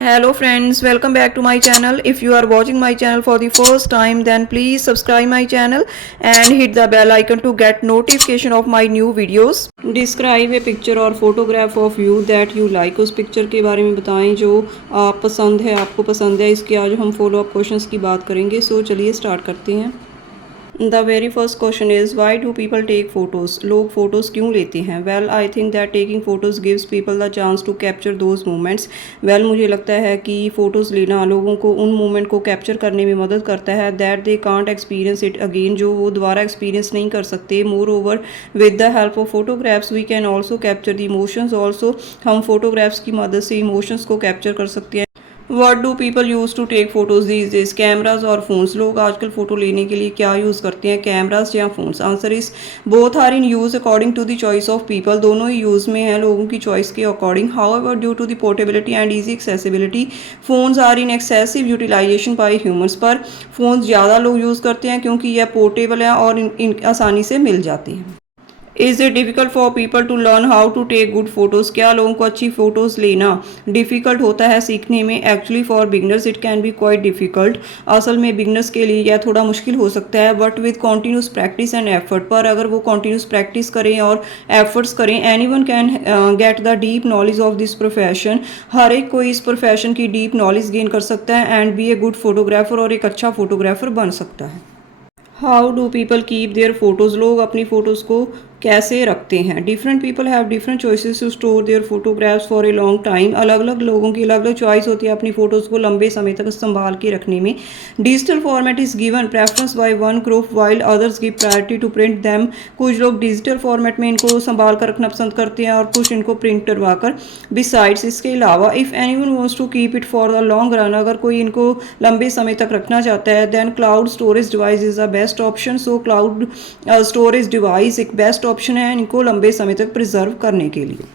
Hello friends, welcome back to my channel. If you are watching my channel for the first time, then please subscribe my channel and hit the bell icon to get notification of my new videos. Describe a picture or photograph of you that you like. उस picture के बारे में बताएं जो आप पसंद है, आपको पसंद है। इसके आज हम फॉलो अप क्वेश्चंस की बात करेंगे। सो चलिए स्टार्ट करते हैं। The very first question is why do people take photos. लोग फ़ोटोज़ क्यों लेते हैं? Well I think that taking photos gives people the chance to capture those moments. Well मुझे लगता है कि फ़ोटोज़ लेना लोगों को उन मोमेंट को कैप्चर करने में मदद करता है that they can't experience it again, जो वो दोबारा एक्सपीरियंस नहीं कर सकते। Moreover with the help of photographs we can also capture the emotions also. हम फोटोग्राफ्स की मदद से इमोशंस को कैप्चर कर सकते हैं। What do people use to take photos these days? Cameras और फोन्स। लोग आजकल फ़ोटो लेने के लिए क्या यूज़ करते हैं, कैमराज या phones? Answer is both are in use according to the choice of people. दोनों ही यूज़ में हैं लोगों की चॉइस के according. However due to the portability and easy accessibility phones are in excessive utilization by humans. पर phones ज़्यादा लोग यूज़ करते हैं क्योंकि यह पोर्टेबल है और इन आसानी से मिल जाती हैं। Is it difficult for people to learn how to take good photos? क्या लोगों को अच्छी फ़ोटोज़ लेना डिफ़िकल्ट होता है सीखने में? Actually for beginners it can be quite difficult. असल में बिगनर्स के लिए यह थोड़ा मुश्किल हो सकता है, but with continuous practice and effort. पर अगर वो कॉन्टीन्यूस प्रैक्टिस करें और एफर्ट्स करें, anyone can get the deep knowledge of this profession. हर एक कोई इस प्रोफेशन की डीप नॉलेज गेन कर सकता है and be a good photographer, और एक अच्छा फोटोग्राफर बन सकता है। How do people keep their photos? लोग अपनी फ़ोटोज़ को कैसे रखते हैं? Different people have different choices to store their photographs for a long time. अलग अलग लोगों की अलग अलग चॉइस होती है अपनी फ़ोटोज़ को लंबे समय तक संभाल के रखने में। Digital format is given preference by one group while others give priority to print them. कुछ लोग डिजिटल फॉर्मेट में इनको संभाल कर रखना पसंद करते हैं और कुछ इनको प्रिंट करवा कर। बिसाइड्स इसके अलावा if any one wants to keep it for the long run, अगर कोई इनको लंबे समय तक रखना चाहता है, then cloud storage device is the best option. So cloud storage device एक बेस्ट ऑप्शन है इनको लंबे समय तक प्रिजर्व करने के लिए।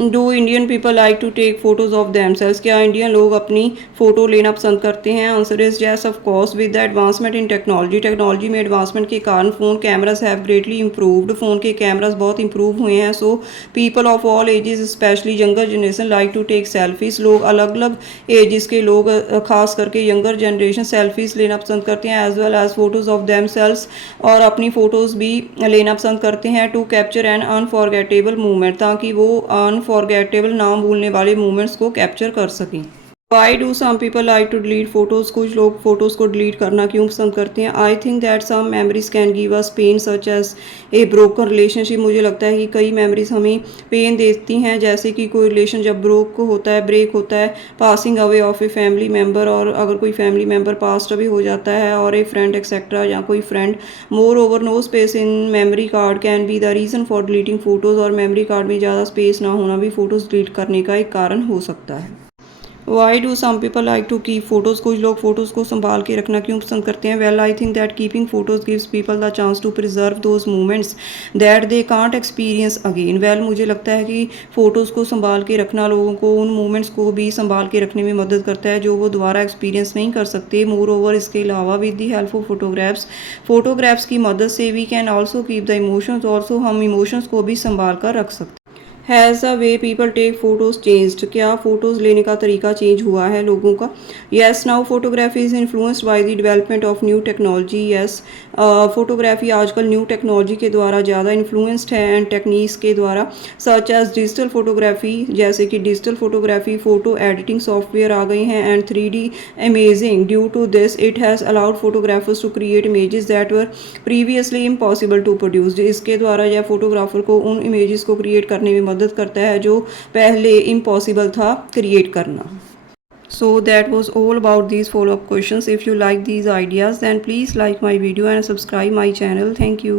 Do Indian people like to take photos of themselves? क्या इंडियन लोग अपनी फ़ोटो लेना पसंद करते हैं? Answer is yes of course. With the advancement in technology, technology में एडवांसमेंट के कारण phone cameras have greatly improved. Phone के कैमराज बहुत इंप्रूव हुए हैं। So people of all ages specially younger generation like to take selfies. लोग अलग अलग एजेस के लोग खास करके यंगर जनरेशन सेल्फीज़ लेना पसंद करते हैं as well as photos of themselves, और अपनी फ़ोटोज़ भी लेना पसंद करते हैं to capture an unforgettable movement, ताकि वो अनफॉरगेटेबल ना भूलने वाले मोमेंट्स को कैप्चर कर सकें। Why do some people like to delete photos? कुछ लोग फोटोज़ को डिलीट करना क्यों पसंद करते हैं? I think that some memories can give us pain such as a broken relationship. मुझे लगता है कि कई मेमोरीज हमें पेन देती हैं, जैसे कि कोई रिलेशन जब ब्रेक होता है, passing away of a family member, और अगर कोई फैमिली मेम्बर पास्ट अवे हो जाता है, और ए फ्रेंड एक्सेट्रा या कोई friend. Moreover no space in memory card can be the reason for deleting photos, और मेमोरी कार्ड में ज़्यादा स्पेस ना होना भी फ़ोटोज़ डिलीट करने का एक कारण हो सकता है। Why do some people like to keep photos? कुछ लोग फ़ोटोज़ को संभाल के रखना क्यों पसंद करते हैं? Well I think that keeping photos gives people the chance to preserve those moments that they can't experience again. Well मुझे लगता है कि फ़ोटोज़ को संभाल के रखना लोगों को उन मोमेंट्स को भी संभाल के रखने में मदद करता है जो वो दोबारा एक्सपीरियंस नहीं कर सकते। मोर ओवर इसके अलावा with the help of photographs की मदद से we can also keep the emotions also. हम इमोशंस को भी संभाल कर रख सकते हैं। Has the way people take photos changed? क्या फ़ोटोज़ लेने का तरीका चेंज हुआ है लोगों का? Yes now photography is influenced by the development of new technology. Yes photography आजकल न्यू टेक्नोलॉजी के द्वारा ज़्यादा इन्फ्लुएंस्ड है एंड टेक्निक्स के द्वारा, सच एज डिजिटल फोटोग्राफी, जैसे कि digital photography, photo editing software आ गए हैं and 3D imaging. Due to this it has allowed photographers to create images that were previously impossible to produce. इसके द्वारा यह फोटोग्राफर को उन इमेजेस को क्रिएट करने में मदद करता है जो पहले इम्पॉसिबल था क्रिएट करना। So that was all about these follow-up questions. If you like these ideas, then please like my video and subscribe my channel. Thank you.